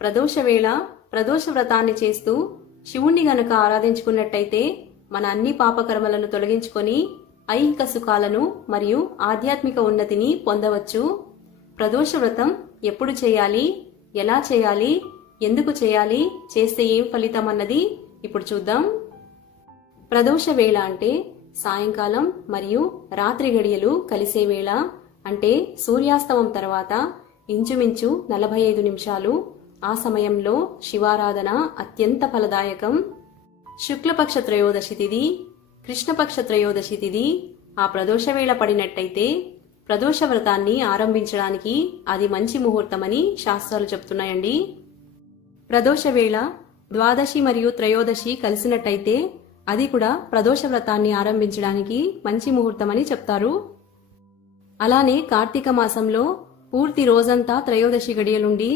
ప్రదోష వేళ ప్రదోష వ్రతాన్ని చేస్తూ శివుణ్ణి గనుక ఆరాధించుకున్నట్టయితే మన అన్ని పాపకర్మలను తొలగించుకొని ఐహిక సుఖాలను మరియు ఆధ్యాత్మిక ఉన్నతిని పొందవచ్చు. ప్రదోష వ్రతం ఎప్పుడు చేయాలి, ఎలా చేయాలి, ఎందుకు చేయాలి, చేస్తే ఏం ఫలితం అన్నది ఇప్పుడు చూద్దాం. ప్రదోష వేళ అంటే సాయంకాలం మరియు రాత్రి గడియలు కలిసే వేళ, అంటే సూర్యాస్తమం తర్వాత ఇంచుమించు 45 నిమిషాలు. ఆ సమయంలో శివారాధన అత్యంత ఫలదాయకం. శుక్లపక్ష త్రయోదశి తిథి, కృష్ణపక్ష త్రయోదశి తిథి ఆ ప్రదోష వేళ పడినట్టయితే ప్రదోష వ్రతాన్ని ఆరంభించడానికి అది మంచి ముహూర్తమని శాస్త్రాలు చెప్తున్నాయండి. ప్రదోష వేళ ద్వాదశి మరియు త్రయోదశి కలిసినట్టయితే అది కూడా ప్రదోష వ్రతాన్ని ఆరంభించడానికి మంచి ముహూర్తమని చెప్తారు. అలానే కార్తీక మాసంలో పూర్తి రోజంతా త్రయోదశి గడియలుండి